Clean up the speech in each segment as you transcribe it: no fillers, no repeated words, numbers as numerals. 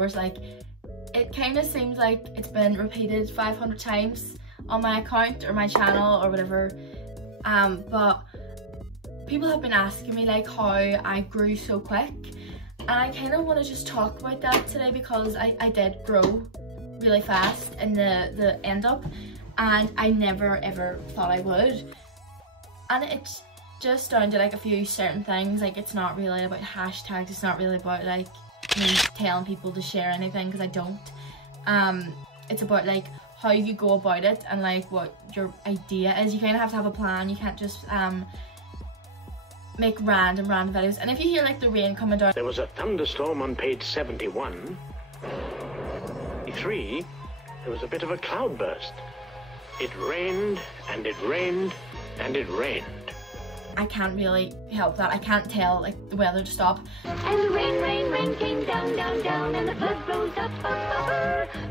followers. Like, it kind of seems like it's been repeated 500 times on my account or my channel or whatever, but people have been asking me like how I grew so quick, and I kind of want to just talk about that today because I did grow really fast in the end up, and I never ever thought I would. And it's just down to like a few certain things. Like, it's not really about hashtags, it's not really about like me telling people to share anything, because I don't. It's about like how you go about it and like what your idea is. You kind of have to have a plan. You can't just make random videos. And if you hear like the rain coming down, there was a thunderstorm on page 71. 3, there was a bit of a cloudburst. It rained and it rained and it rained. I can't really help that. I can't tell like the weather to stop. And the rain came down, and the flood rose up.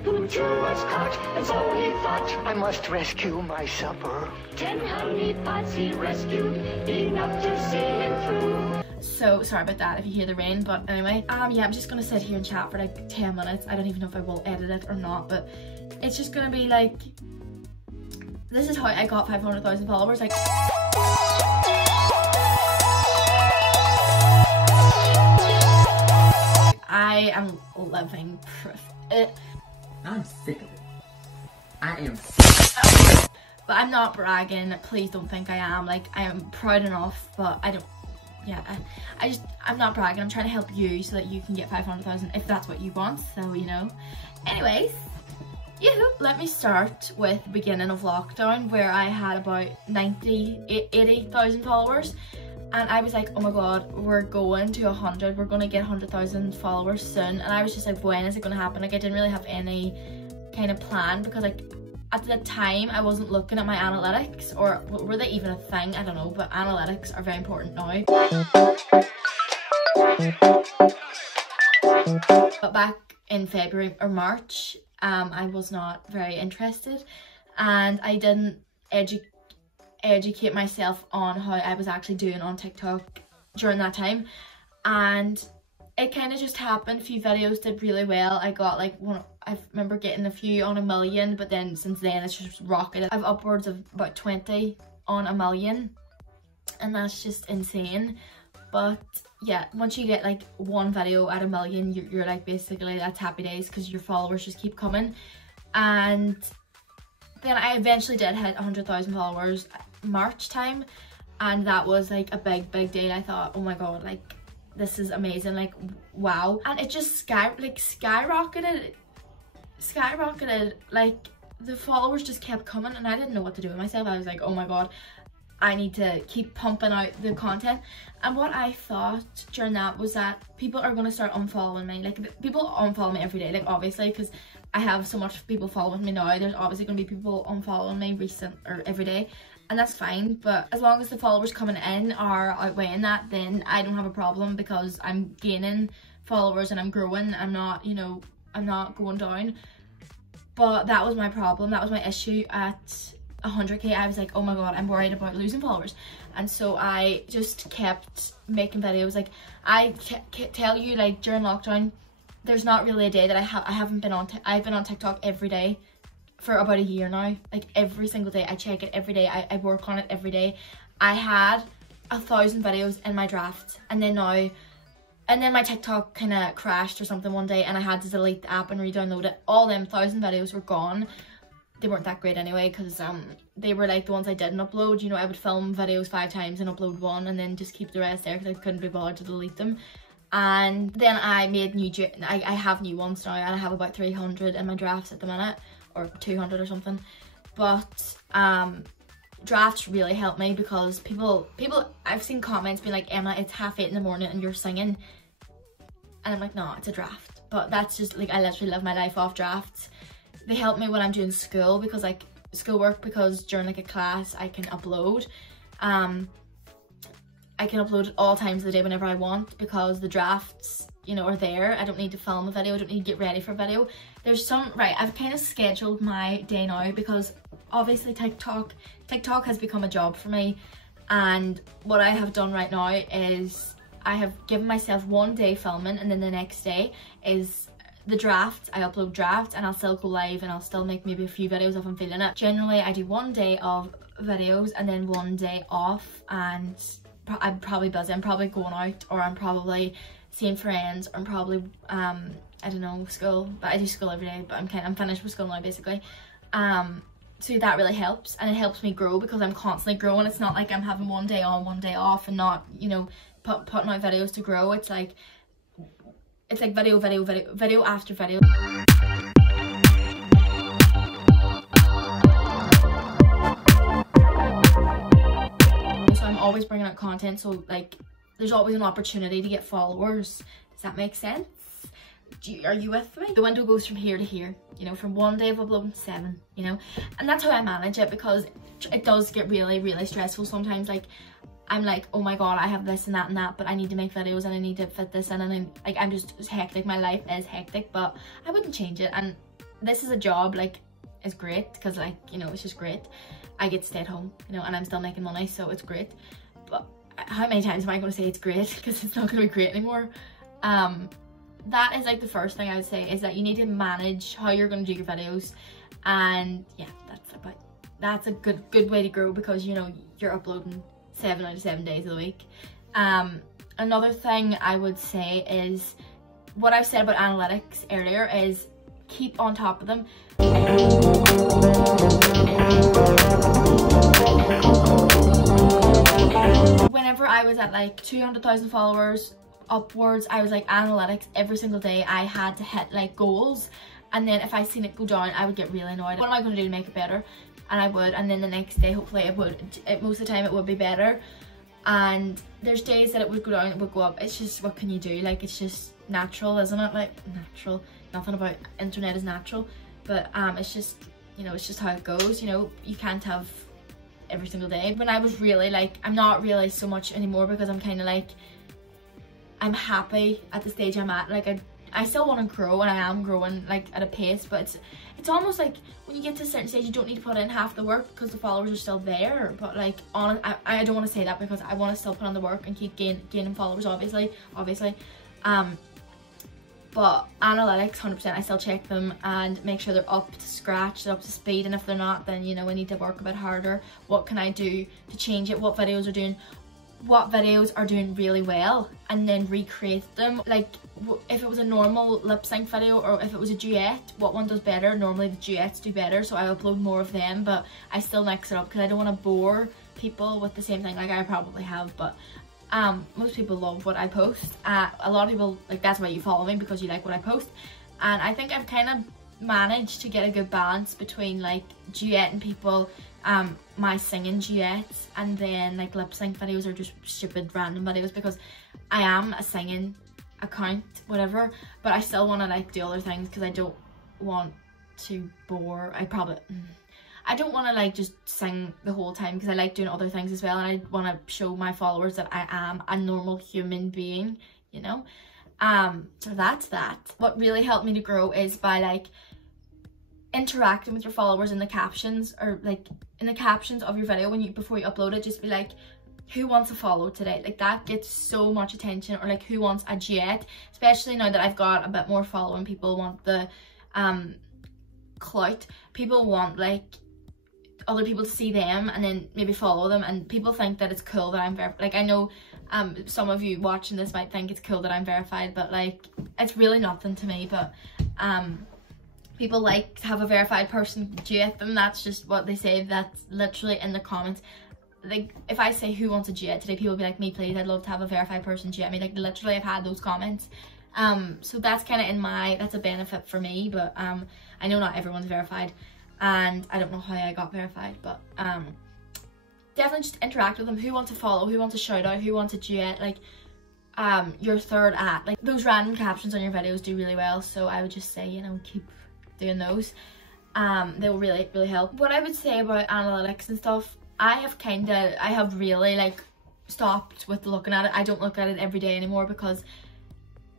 Pooh was caught, and so he thought, I must rescue my supper. 10 honey pots he rescued, enough to see him through. So sorry about that if you hear the rain, but anyway, yeah, I'm just gonna sit here and chat for like 10 minutes. I don't even know if I will edit it or not, but it's just gonna be like, this is how I got 500,000 followers. Like, I am living proof. I'm sick of it. I am sick. But I'm not bragging, please don't think I am. Like, I am proud enough, but I don't, yeah, I'm not bragging. I'm trying to help you so that you can get 500,000 if that's what you want, so you know. Anyways, let me start with the beginning of lockdown, where I had about 80,000 followers. And I was like, oh my god, we're going to 100, we're gonna get 100,000 followers soon. And I was just like, when is it gonna happen? Like, I didn't really have any kind of plan, because like at the time I wasn't looking at my analytics, or were they even a thing? I don't know, but analytics are very important now. But back in February or March, I was not very interested, and I didn't educate myself on how I was actually doing on TikTok during that time. And it kind of just happened. A few videos did really well. I got like I remember getting a few on 1 million, but then since then it's just rocketed. I've upwards of about 20 on 1 million, and that's just insane. But yeah, once you get like one video at 1 million, you're like, basically that's happy days, because your followers just keep coming. And then I eventually did hit 100,000 followers March time, and that was like a big deal. I thought, oh my god, like this is amazing, like wow. And it just skyrocketed. Like, the followers just kept coming, and I didn't know what to do with myself. I was like, oh my god, I need to keep pumping out the content. And what I thought during that was that people are going to start unfollowing me. Like, people unfollow me every day, like obviously, because I have so much people following me now. There's obviously going to be people unfollowing me every day, and that's fine. But as long as the followers coming in are outweighing that, then I don't have a problem, because I'm gaining followers and I'm growing. I'm not, you know, I'm not going down. But that was my problem. That was my issue at 100k. I was like, oh my god, I'm worried about losing followers. And so I just kept making videos. Like, I tell you, like during lockdown, there's not really a day that I haven't been on. I've been on TikTok every day for about a year now. Like, every single day I check it every day. I work on it every day. I had 1,000 videos in my draft, and then my TikTok kind of crashed or something one day, and I had to delete the app and re-download it. All them 1,000 videos were gone. They weren't that great anyway, because they were like the ones I didn't upload. You know, I would film videos 5 times and upload 1, and then just keep the rest there, because I couldn't be bothered to delete them. And then I made I have new ones now, and I have about 300 in my drafts at the minute, or 200 or something. But drafts really helped me, because people I've seen comments being like, Emma, it's 8:30 in the morning and you're singing, and I'm like, no, it's a draft. But that's just like, I literally live my life off drafts. They help me when I'm doing school, because like schoolwork, because during like a class I can upload. I can upload at all times of the day whenever I want, because the drafts, you know, are there. I don't need to film a video, I don't need to get ready for a video. There's some, right, I've kind of scheduled my day now, because obviously TikTok has become a job for me. And what I have done right now is I have given myself one day filming, and then the next day is the drafts, I upload drafts, and I'll still go live and I'll still make maybe a few videos if I'm feeling it. Generally I do 1 day of videos and then 1 day off, and I'm probably busy. I'm probably going out, or I'm probably seeing friends, or I'm probably I don't know, school. But I do school every day, but I'm finished with school now basically. So that really helps, and it helps me grow because I'm constantly growing. It's not like I'm having 1 day on, 1 day off, and not, you know, putting out videos to grow. It's like video after video. So I'm always bringing out content, so like there's always an opportunity to get followers. Does that make sense? Are you with me? The window goes from here to here, you know, from 1 day of uploading to 7, you know, and that's how I manage it, because it does get really, really stressful sometimes. Like, I'm like, oh my god, I have this and that, but I need to make videos and I need to fit this in, and I'm just hectic. My life is hectic, but I wouldn't change it. And this is a job, like, it's great because, like, you know, it's just great. I get to stay at home, you know, and I'm still making money, so it's great. But how many times am I going to say it's great? Because it's not going to be great anymore. That is like the first thing I would say, is that you need to manage how you're going to do your videos. And yeah, that's a good way to grow, because, you know, you're uploading 7 out of 7 days of the week. Another thing I would say is what I've said about analytics earlier, is keep on top of them. Whenever I was at like 200,000 followers upwards, I was like, analytics, every single day I had to hit like goals, and then if I seen it go down, I would get really annoyed. What am I going to do to make it better? And I would, and then the next day hopefully it would, most of the time it would be better. And there's days that it would go down, it would go up. It's just, what can you do? Like, it's just natural, isn't it? Like, natural, nothing about internet is natural, but it's just, you know, it's just how it goes. You know, you can't have every single day. When I was really like, I'm not really so much anymore, because I'm kind of like, I'm happy at the stage I'm at. Like, I still want to grow, and I am growing like at a pace, but it's almost like when you get to a certain stage, you don't need to put in half the work because the followers are still there. But like, I don't want to say that, because I want to still put on the work and keep gaining followers, obviously. But analytics, 100%, I still check them and make sure they're up to scratch, they're up to speed, and if they're not, then, you know, I need to work a bit harder. What can I do to change it? What videos are doing really well, and then recreate them. Like, if it was a normal lip sync video, or if it was a duet, what one does better? Normally the duets do better, so I upload more of them, but I still mix it up because I don't want to bore people with the same thing. Like, I probably have, but most people love what I post. A lot of people, like, that's why you follow me, because you like what I post. And I think I've kind of managed to get a good balance between like duetting people, my singing duets, and then like lip sync videos, or just stupid random videos, because I am a singing account, whatever, but I still want to like do other things, because I don't want to bore. I don't want to like just sing the whole time, because I like doing other things as well, and I want to show my followers that I am a normal human being, you know. So that's that. What really helped me to grow is by like interacting with your followers in the captions, or like in the captions of your video before you upload it. Just be like, who wants a follow today? Like, that gets so much attention. Or like, who wants a duet? Especially now that I've got a bit more following, people want the clout. People want like other people to see them and then maybe follow them, and people think that it's cool that I'm verified. Like, I know some of you watching this might think it's cool that I'm verified, but like, it's really nothing to me. But people like to have a verified person duet them. That's just what they say. That's literally in the comments. Like, if I say who wants a duet today, people will be like, me please, I'd love to have a verified person duet me. Like, literally I've had those comments. So that's kind of that's a benefit for me. But I know not everyone's verified, and I don't know how I got verified, but definitely just interact with them. Who wants to follow, who wants a shout out, who wants a duet, like your third act. Like, those random captions on your videos do really well, so I would just say, you know, keep doing those. They will really help. What I would say about analytics and stuff, I have really like stopped with looking at it. I don't look at it every day anymore, because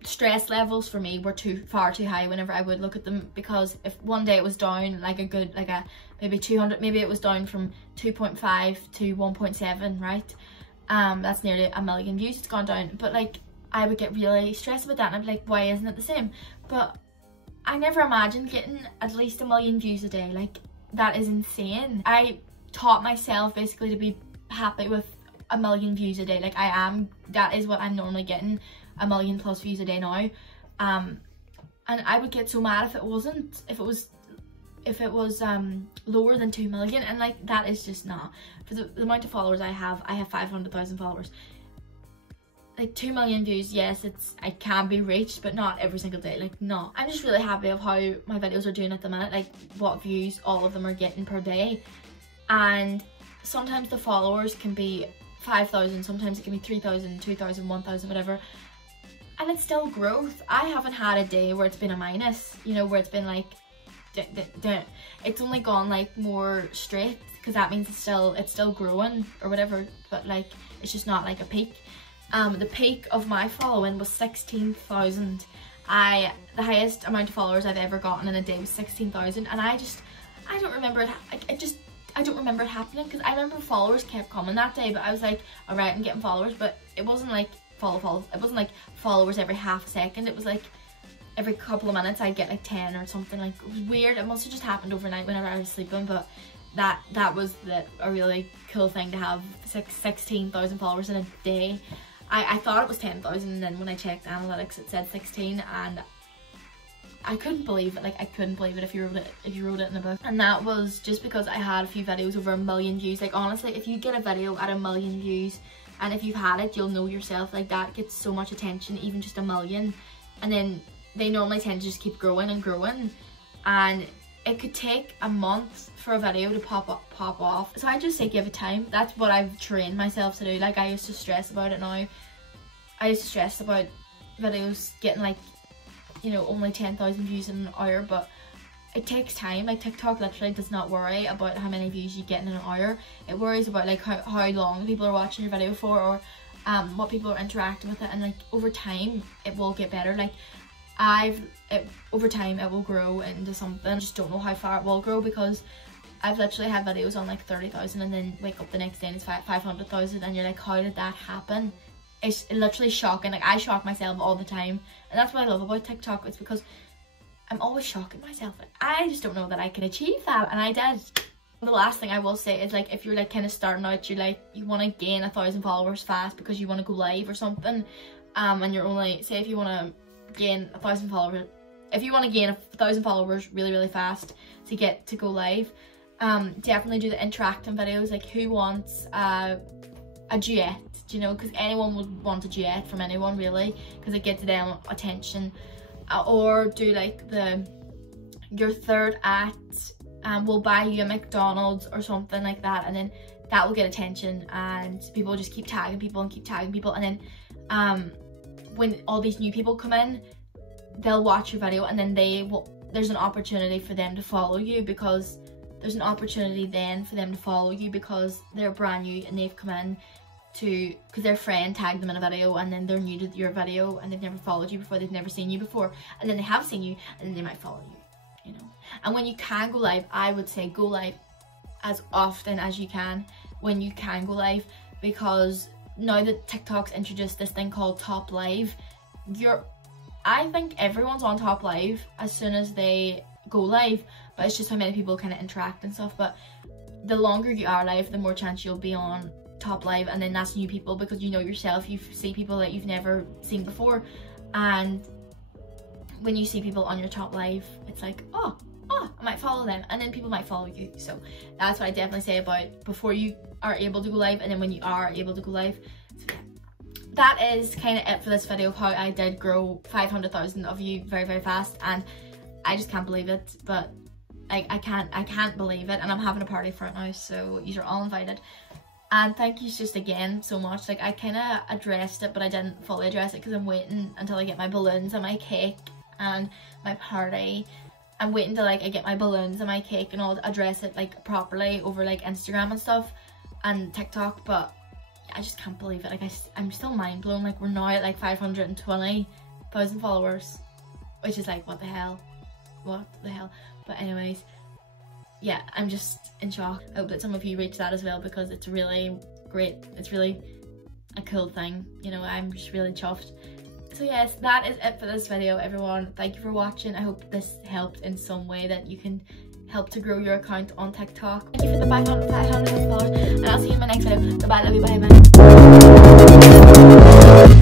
stress levels for me were far too high whenever I would look at them. Because if one day it was down like maybe 200, maybe it was down from 2.5 to 1.7, right? That's nearly 1 million views. It's gone down, but like, I would get really stressed about that, and I'd be like, why isn't it the same? But I never imagined getting at least 1 million views a day. Like, that is insane. I taught myself basically to be happy with 1 million views a day. Like, that is what I'm normally getting, 1 million plus views a day now. And I would get so mad if it wasn't, if it was lower than 2 million, and like, that is just not. For the amount of followers I have 500,000 followers. Like, 2 million views, yes, it can be reached, but not every single day. Like, no. I'm just really happy of how my videos are doing at the minute, like what views all of them are getting per day. And sometimes the followers can be 5,000, sometimes it can be 3,000, 2,000, 1,000, whatever. And it's still growth. I haven't had a day where it's been a minus, you know, where it's been like, it's only gone like more straight, because that means it's still growing or whatever, but like, it's just not like a peak. The peak of my following was 16,000. The highest amount of followers I've ever gotten in a day was 16,000, and I don't remember it. I don't remember it happening, because I remember followers kept coming that day, but I was like, alright, I'm getting followers, but it wasn't like it wasn't like followers every half a second. It was like every couple of minutes I'd get like 10 or something. Like, it was weird. It must have just happened overnight whenever I was sleeping, but that was a really cool thing to have 16,000 followers in a day. I thought it was 10,000, and then when I checked analytics it said 16, and I couldn't believe it. Like, I couldn't believe it if you wrote it in a book. And that was just because I had a few videos over 1 million views. Like, honestly, if you get a video at 1 million views, and if you've had it, you'll know yourself, like, that gets so much attention, even just 1 million. And then they normally tend to just keep growing and growing, and it could take a month for a video to pop off. So I just say give it time. That's what I've trained myself to do. Like, I used to stress about it now. I used to stress about videos getting like, you know, only 10,000 views in an hour, but it takes time. Like, TikTok literally does not worry about how many views you get in an hour. It worries about like how long people are watching your video for, or what people are interacting with it, and like, over time it will get better. Like, over time it will grow into something. I just don't know how far it will grow, because I've literally had videos on like 30,000 and then wake up the next day and it's 500,000, and you're like, how did that happen? It's literally shocking. Like, I shock myself all the time, and that's what I love about TikTok. It's because I'm always shocking myself. Like, I just don't know that I can achieve that, and I did. The last thing I will say is, like, if you're like kind of starting out, you want to gain 1,000 followers fast because you want to go live or something, and you're only, say if you want to gain 1,000 followers, if you want to gain 1,000 followers really fast to go live, definitely do the interactive videos. Like, who wants a duet, do you know, because anyone would want a duet from anyone really, because it gets them attention. Or do like your third act will buy you a McDonald's or something like that, and then that will get attention, and people just keep tagging people, and then when all these new people come in, they'll watch your video, and then there's an opportunity for them to follow you, because they're brand new and they've come in because their friend tagged them in a video, and then they're new to your video and they've never followed you before, they've never seen you before, and then they have seen you, and then they might follow you, you know. And when you can go live, I would say go live as often as you can when you can go live, because now that TikTok's introduced this thing called Top Live, I think everyone's on Top Live as soon as they go live, but it's just how many people kind of interact and stuff. But the longer you are live, the more chance you'll be on Top Live, and then that's new people, because you know yourself, you see people that you've never seen before, and when you see people on your Top Live, it's like, oh, I might follow them, and then people might follow you. So that's what I definitely say about before you are able to go live, and then when you are able to go live. So yeah, that is kind of it for this video of how I did grow 500,000 of you very fast, and I just can't believe it. But I can't believe it, and I'm having a party for it now, so you're all invited. And thank you just again so much. Like, I kind of addressed it, but I didn't fully address it because I'm waiting until I get my balloons and my cake and my party. I'm waiting till like I get my balloons and my cake and I'll address it like properly over like Instagram and stuff and TikTok. But I just can't believe it. Like, I'm still mind blown. Like, we're now at like 520,000 followers, which is like, what the hell. But anyways, yeah, I'm just in shock. I hope that some of you reach that as well, because it's really great. It's really a cool thing, you know. I'm just really chuffed. So yes, that is it for this video, everyone. Thank you for watching. I hope this helped in some way, that you can help to grow your account on TikTok. Thank you for the 500 followers, and I'll see you in my next video. Goodbye, love you, bye, bye.